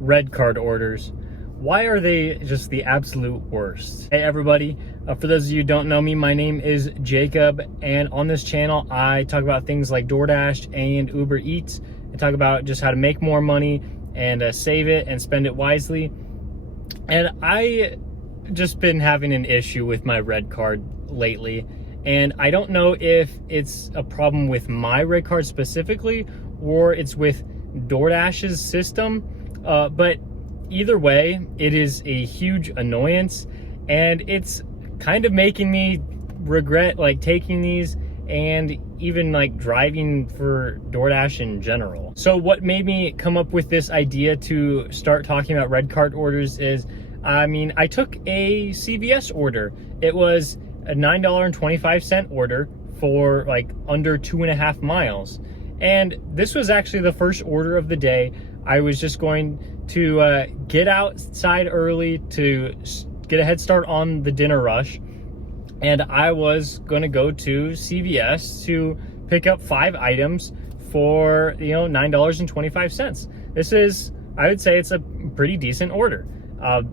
red card orders. Why are they just the absolute worst? Hey everybody, for those of you who don't know me, my name is Jacob, and on this channel I talk about things like DoorDash and Uber Eats. I talk about just how to make more money and save it and spend it wisely. And I just been having an issue with my red card lately, and I don't know if it's a problem with my red card specifically or it's with DoorDash's system, but either way, it is a huge annoyance, and it's kind of making me regret like taking these and even like driving for DoorDash in general. So what made me come up with this idea to start talking about red card orders is, I took a CVS order. It was a $9.25 order for like under 2.5 miles. And this was actually the first order of the day. I was just going to get outside early to get a head start on the dinner rush. And I was going to go to CVS to pick up 5 items for, $9.25. This is, I would say it's a pretty decent order. A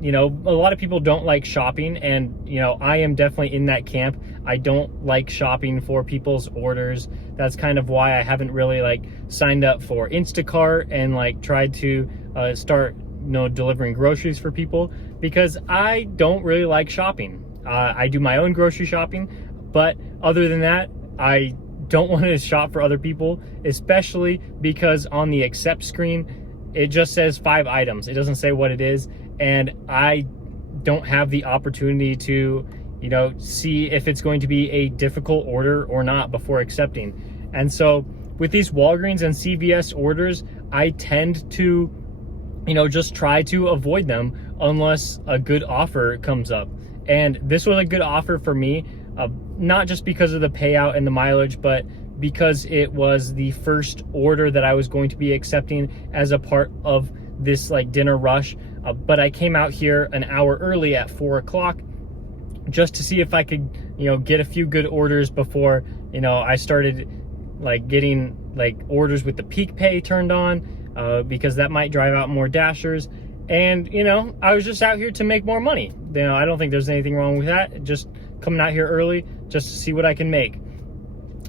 lot of people don't like shopping, and, I am definitely in that camp. I don't like shopping for people's orders. That's kind of why I haven't really signed up for Instacart and tried to start, delivering groceries for people, because I don't really like shopping. I do my own grocery shopping, but other than that, I don't want to shop for other people, especially because on the accept screen, it just says 5 items. It doesn't say what it is, and I don't have the opportunity to, see if it's going to be a difficult order or not before accepting. And so with these Walgreens and CVS orders, I tend to, just try to avoid them unless a good offer comes up. And this was a good offer for me, not just because of the payout and the mileage, but because it was the first order that I was going to be accepting as a part of this dinner rush. But I came out here an hour early at 4 o'clock just to see if I could, get a few good orders before, I started getting orders with the peak pay turned on, because that might drive out more dashers. And, I was just out here to make more money. I don't think there's anything wrong with that. Just coming out here early just to see what I can make.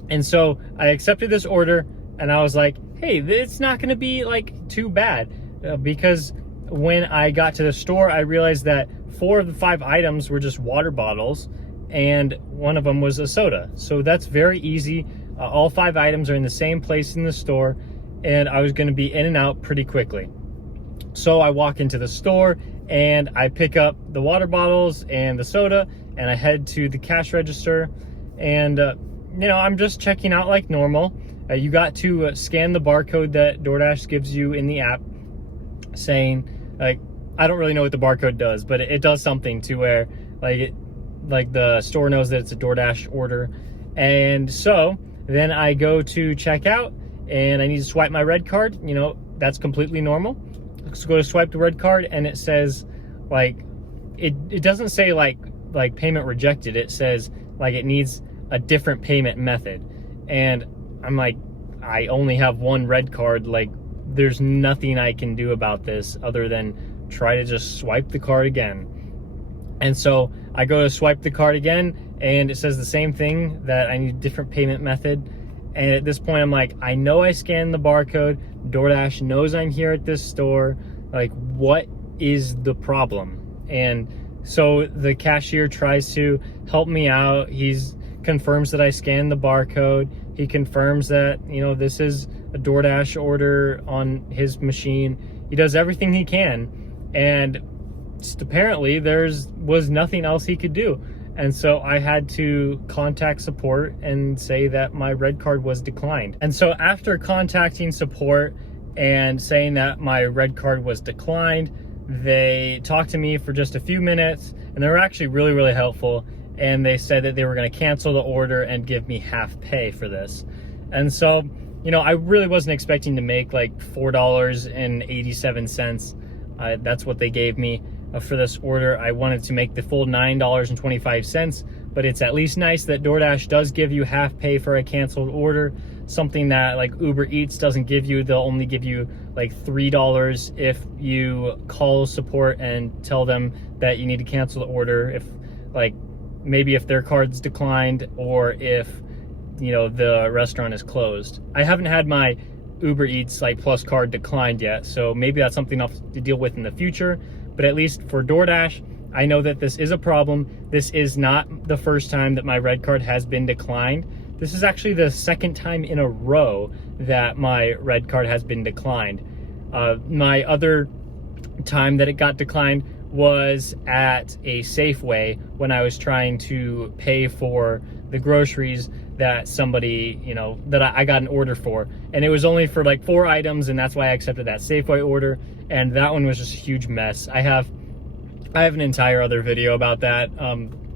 And so I accepted this order, and I was like, hey, it's not going to be too bad, because when I got to the store, I realized that 4 of the 5 items were just water bottles, and one of them was a soda. So that's very easy. All 5 items are in the same place in the store, and I was going to be in and out pretty quickly. So I walk into the store and I pick up the water bottles and the soda, and I head to the cash register, and I'm just checking out like normal. You got to scan the barcode that DoorDash gives you in the app, saying I don't really know what the barcode does, but it does something to where the store knows that it's a DoorDash order. And so then I go to check out, and I need to swipe my red card. That's completely normal. So go to swipe the red card, and it says it doesn't say like payment rejected. It says it needs a different payment method. And I'm like, I only have one red card. There's nothing I can do about this other than try to just swipe the card again. And so I go to swipe the card again, and it says the same thing, that I need a different payment method. And at this point, I'm like, I know I scanned the barcode. DoorDash knows I'm here at this store. What is the problem? And so the cashier tries to help me out. He confirms that I scanned the barcode. He confirms that, this is a DoorDash order on his machine. He does everything he can. And just apparently was nothing else he could do. And so I had to contact support and say that my red card was declined. And so after contacting support and saying that my red card was declined, they talked to me for just a few minutes, and they were actually really, really helpful. And they said that they were going to cancel the order and give me half pay for this. And so, I really wasn't expecting to make $4.87. That's what they gave me for this order. I wanted to make the full $9.25, but it's at least nice that DoorDash does give you half pay for a canceled order. something that like Uber Eats doesn't give you. They'll only give you like $3 if you call support and tell them that you need to cancel the order, if like maybe if their card's declined or if, you know, the restaurant is closed. I haven't had my Uber Eats like Plus card declined yet, so maybe that's something I'll have to deal with in the future. But at least for DoorDash, I know that this is a problem. This is not the first time that my red card has been declined. This is actually the second time in a row that my red card has been declined. My other time that it got declined was at a Safeway when I was trying to pay for the groceries that somebody, you know, that I got an order for. And it was only for like 4 items, and that's why I accepted that Safeway order. And that one was just a huge mess. I have an entire other video about that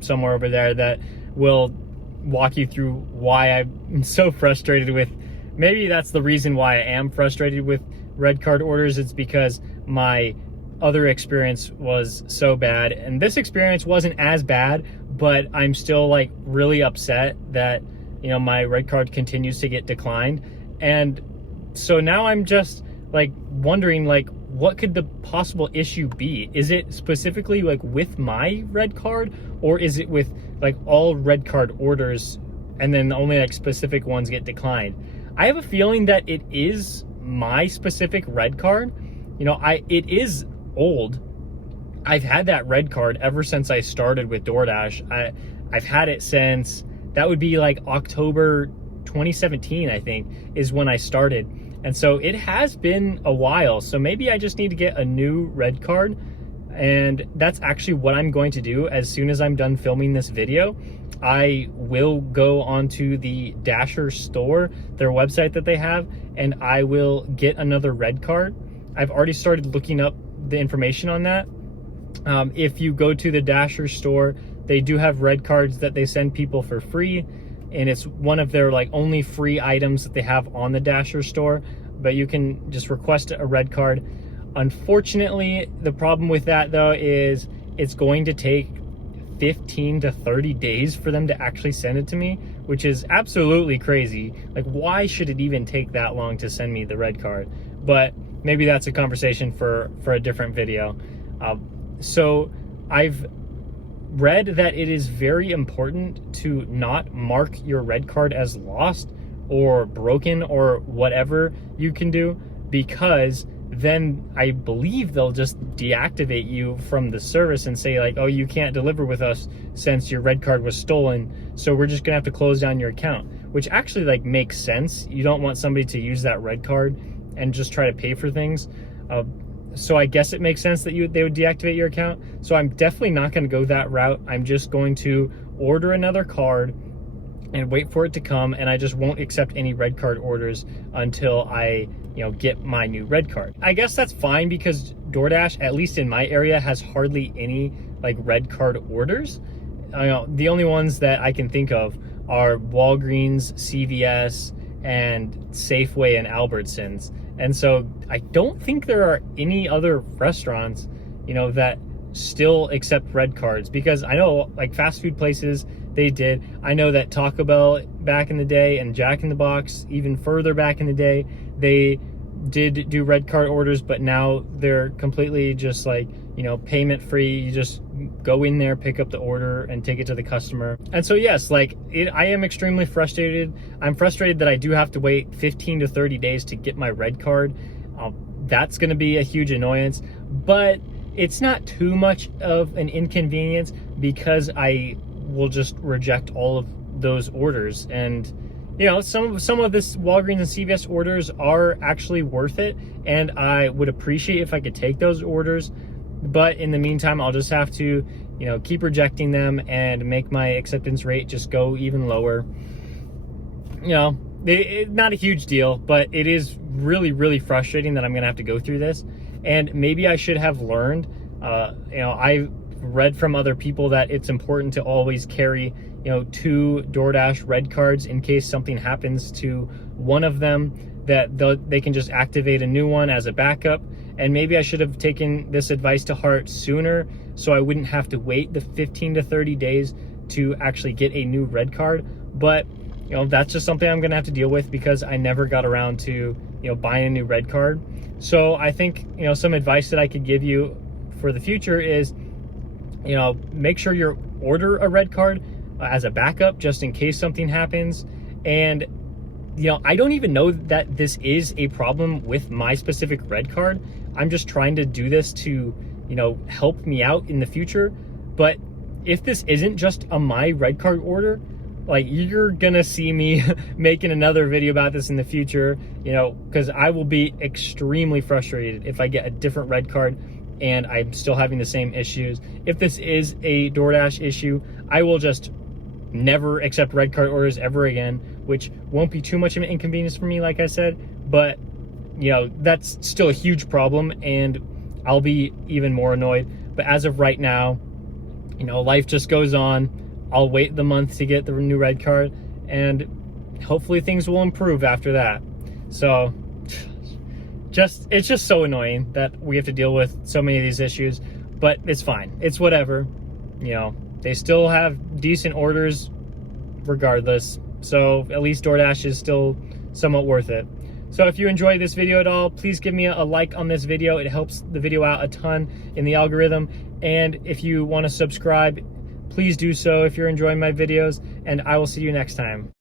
somewhere over there that will walk you through why I'm so frustrated with, maybe that's the reason why I am frustrated with red card orders. It's because my other experience was so bad, and this experience wasn't as bad, but I'm still like really upset that, you know, my red card continues to get declined. And so now I'm just like wondering, like, what could the possible issue be? Is it specifically like with my red card, or is it with like all red card orders and then only like specific ones get declined? I have a feeling that it is my specific red card. You know, it is old. I've had that red card ever since I started with DoorDash. I've had it since, that would be like October 2017, I think, is when I started. And so it has been a while. So maybe I just need to get a new red card. And that's actually what I'm going to do. As soon as I'm done filming this video, I will go onto the Dasher store, their website that they have, and I will get another red card. I've already started looking up the information on that. If you go to the Dasher store, they do have red cards that they send people for free, and it's one of their like only free items that they have on the Dasher store. But you can just request a red card. Unfortunately, the problem with that though is it's going to take 15 to 30 days for them to actually send it to me, which is absolutely crazy. Like, why should it even take that long to send me the red card? But maybe that's a conversation for a different video. So I've read that it is very important to not mark your red card as lost or broken or whatever you can do, because then I believe they'll just deactivate you from the service and say like, oh, you can't deliver with us since your red card was stolen, so we're just gonna have to close down your account, which actually like makes sense. You don't want somebody to use that red card and just try to pay for things. So I guess it makes sense that they would deactivate your account. So I'm definitely not going to go that route. I'm just going to order another card and wait for it to come, and I just won't accept any red card orders until I, you know, get my new red card. I guess that's fine, because DoorDash, at least in my area, has hardly any like red card orders. The only ones that I can think of are Walgreens, CVS, and Safeway and Albertsons. And so I don't think there are any other restaurants, you know, that still accept red cards, because I know like fast food places, they did. I know that Taco Bell back in the day and Jack in the Box even further back in the day, they did do red card orders, but now they're completely just like, you know, payment free. You just go in there, pick up the order, and take it to the customer. And so yes, like I am extremely frustrated. I'm frustrated that I do have to wait 15 to 30 days to get my red card. That's going to be a huge annoyance, but it's not too much of an inconvenience, because I will just reject all of those orders. And you know, some of this Walgreens and CVS orders are actually worth it, and I would appreciate if I could take those orders. But in the meantime, I'll just have to, you know, keep rejecting them and make my acceptance rate just go even lower. You know, not a huge deal, but it is really, really frustrating that I'm gonna have to go through this. And maybe I should have learned, you know, I read from other people that it's important to always carry, you know, 2 DoorDash red cards in case something happens to one of them, that they can just activate a new one as a backup. And maybe I should have taken this advice to heart sooner, so I wouldn't have to wait the 15 to 30 days to actually get a new red card. But you know, that's just something I'm gonna have to deal with because I never got around to, you know, buying a new red card. So I think, you know, some advice that I could give you for the future is, you know, make sure you order a red card as a backup just in case something happens. And, you know, I don't even know that this is a problem with my specific red card. I'm just trying to do this to, you know, help me out in the future. But if this isn't just a my red card order, like, you're gonna see me making another video about this in the future, you know, because I will be extremely frustrated if I get a different red card and I'm still having the same issues. If this is a DoorDash issue, I will just never accept red card orders ever again, which won't be too much of an inconvenience for me, like I said, but, you know, that's still a huge problem and I'll be even more annoyed. But as of right now, you know, life just goes on. I'll wait the month to get the new red card, and hopefully things will improve after that. So it's just so annoying that we have to deal with so many of these issues, but it's fine. It's whatever. You know, they still have decent orders regardless. So at least DoorDash is still somewhat worth it. So if you enjoyed this video at all, please give me a like on this video. It helps the video out a ton in the algorithm. And if you want to subscribe, please do so if you're enjoying my videos, and I will see you next time.